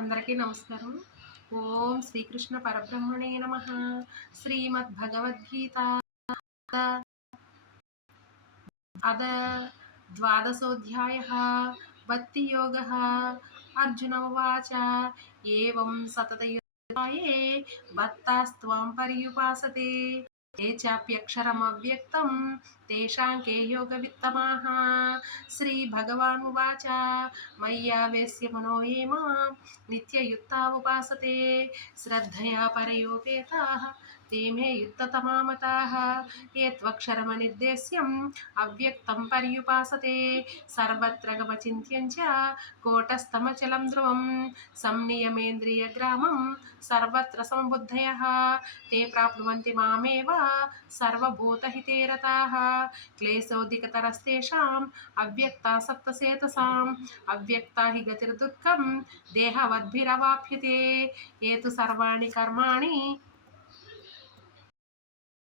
అందరికీ నమస్కారం. ఓం శ్రీకృష్ణ పరబ్రహ్మణే నమః. శ్రీమద్భగవద్గీత అద ద్వాదశోऽధ్యాయः భక్తియోగः. అర్జున ఉవాచ ఏవం సతతయుక్తాయే భక్తాస్త్వాం పర్యుపాసతే ఏ చాప్యక్షరమవ్యక్తం తేషాం కే యోగవిత్తమాః. శ్రీభగవానువాచ మయ్యావేశ్య మనో ఏ మాం నిత్యయుక్తా ఉపాసతే శ్రద్ధయా పరయోపేతాః ते मे युक्ततमा मताः ये त्वक्षरमनिर्देश्यम् अव्यक्तं पर्युपासते सर्वत्र गमचिन्त्यं च कूटस्थमचलं ध्रुवं संनियमेन्द्रियग्रामं सर्वत्र संबुद्धयः ते प्राप्नुवन्ति मामेव सर्वभूतहिते रताः क्लेशोऽधिकतरस्तेषाम् अव्यक्तासक्तचेतसाम् अव्यक्ता हि गतिर्दुःखं देहवद्भिरवाप्यते ये तु सर्वाणि कर्माणि